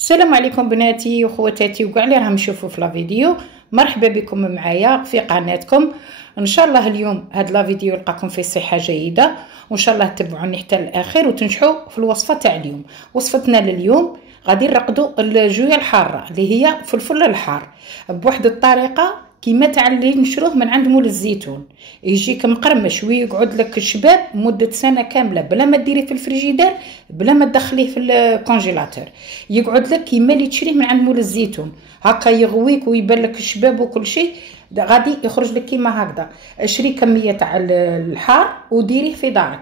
السلام عليكم بناتي وخواتاتي وكاع اللي راهم يشوفوا في لا فيديو. مرحبا بكم معايا في قناتكم. ان شاء الله اليوم هاد لا فيديو يلقاكم في صحه جيده، وان شاء الله تتبعوني حتى الاخر وتنجحوا في الوصفه تاع اليوم. وصفتنا لليوم غادي نرقدوا الجويه الحاره اللي هي فلفل الحار بواحد الطريقه كيما تاع اللي نشروه من عند مول الزيتون، يجيك مقرمش ويقعد لك الشباب مده سنه كامله بلا ما ديريه في الفريجيدير، بلا ما تدخليه في الكونجيلاتور. يقعد لك كيما اللي تشريه من عند مول الزيتون، هكا يغويك ويبان لك الشباب وكل شيء. غادي يخرج لك كيما هكذا. اشري كميه تاع الحار وديريه في دارك،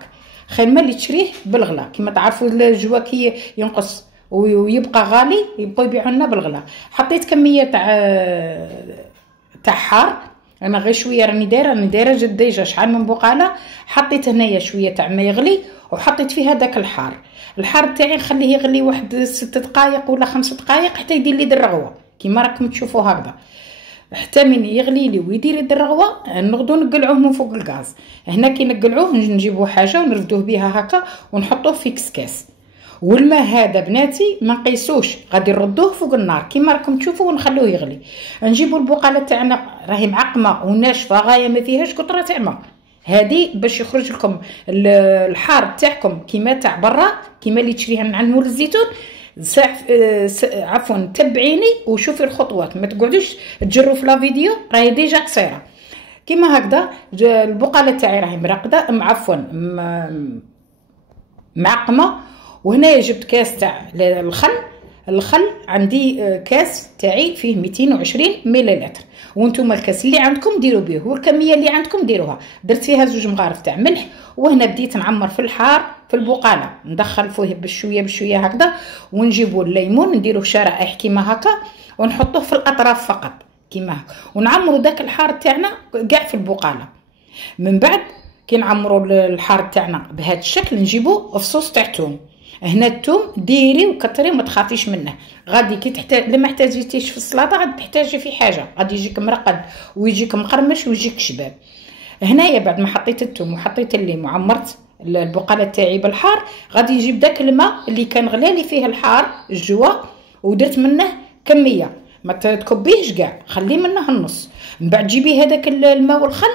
خير ما اللي تشريه بالغلا. كيما تعرفوا الجوا كي ينقص ويبقى غالي يبقوا يبيعوا لنا بالغلا. حطيت كميه تاع حار، انا غير شويه راني دايره جد ديجا شحال من بقاله. حطيت هنايا شويه تاع ما يغلي وحطيت فيه هذاك الحار تاعي نخليه يغلي واحد 6 دقائق ولا 5 دقائق حتى يدير لي الرغوه كيما راكم تشوفوا هكذا. حتى من يغلي لي ويدير الرغوه نغدو نقلعوه من فوق الغاز. هنا كي نقلعوه نجيبوا حاجه ونرفدوه بها هكا ونحطوه في كسكاس. والماء هذا بناتي ما نقيسوش، غادي نردوه فوق النار كيما راكم تشوفوا ونخلوه يغلي. نجيبوا البقاله تاعنا راهي معقمه وناشفه غايه ما فيهاش قطره تاع ماء، هذه باش يخرج لكم الحار تاعكم كيما تاع برا، كيما اللي تشريها من عند مول الزيتون. عفوا تبعيني وشوفي الخطوات، ما تقعدوش تجروا في لا فيديو راهي ديجا قصيره. كيما هكذا البقاله تاعي راهي مرقده عفوا معقمه. وهنا جبت كاس تاع الخل عندي كاس تاعي فيه 220 مليلتر، وانتم الكاس اللي عندكم ديروا به والكميه اللي عندكم ديروها. درت فيها 2 مغارف تاع ملح. وهنا بديت نعمر في الحار في البقاله، ندخل فيه بشويه هكذا. ونجيبوا الليمون نديروه شرائح كيما هكا ونحطوه في الاطراف فقط كيما هكا، ونعمروا داك الحار تاعنا كاع في البقاله. من بعد كي نعمروا الحار تاعنا بهذا الشكل نجيبوا فصوص تاع توم. هنا الثوم ديري وكتري وما تخافيش منه. غادي كي تحتاج لما احتاجيتيش في السلطه غادي تحتاجي في حاجه، غادي يجيك مرقد ويجيك مقرمش ويجيك شباب. هنايا بعد ما حطيت الثوم وحطيت الليم وعمرت البقاله تاعي بالحار، غادي نجيب داك الماء اللي كان غلالي فيه الحار الجوا ودرت منه كميه، ما تكبيهش كاع، خلي منه النص. من بعد جيبي هذاك الماء والخل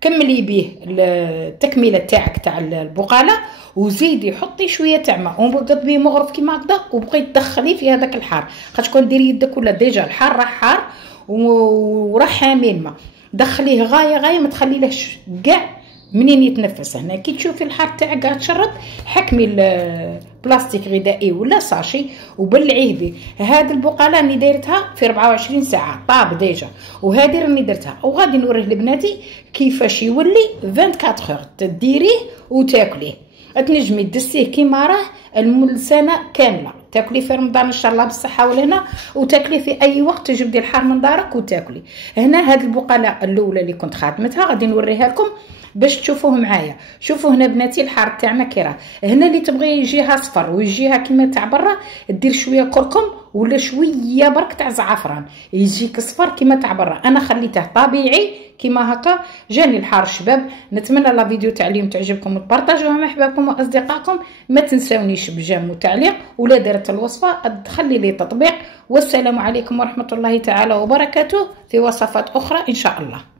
كملي به التكمله تاعك تاع البقاله، وزيدي حطي شويه تاع ماء وبقط به مغرف كيما هكذا، وبقيت تدخلي في هذاك الحار. خاطر ديري يدك ولا ديجا الحار راح حار وراح حامي الماء، دخليه غايه ما تخليلهش كاع منين يتنفس. هنا كي تشوفي الحار تاعك قاعد تشرب، حكمي البلاستيك غذائي ولا ساشي وبلعيه به. هذه البقاله راني دايرتها في 24 ساعه طاب ديجا، وهذه راني درتها وغادي نوريه لبناتي كيفاش يولي 24 اور تديريه وتاكليه. تنجمي تدسيه كيما راه السنه كامله، تاكلي في رمضان ان شاء الله بالصحه والهنا، وتاكلي في اي وقت تجبدي الحار من دارك وتاكلي. هنا هذه البقاله الاولى اللي كنت خادمتها غادي نوريها لكم باش تشوفوه معايا. شوفوا هنا بناتي الحار تاعنا كي راه. هنا اللي تبغي يجيها صفر ويجيها كيما تاع برا دير شويه كركم ولا شويه برك تاع زعفران يجيك صفر كيما تاع برا. انا خليته طبيعي كيما هكا جاني الحار شباب. نتمنى لا فيديو تاع اليوم تعجبكم وتبارطاجوها مع احبابكم واصدقائكم. ما تنساونيش بجيم وتعليق، ولا دارت الوصفه تخلي لي تطبيق. والسلام عليكم ورحمه الله تعالى وبركاته في وصفات اخرى ان شاء الله.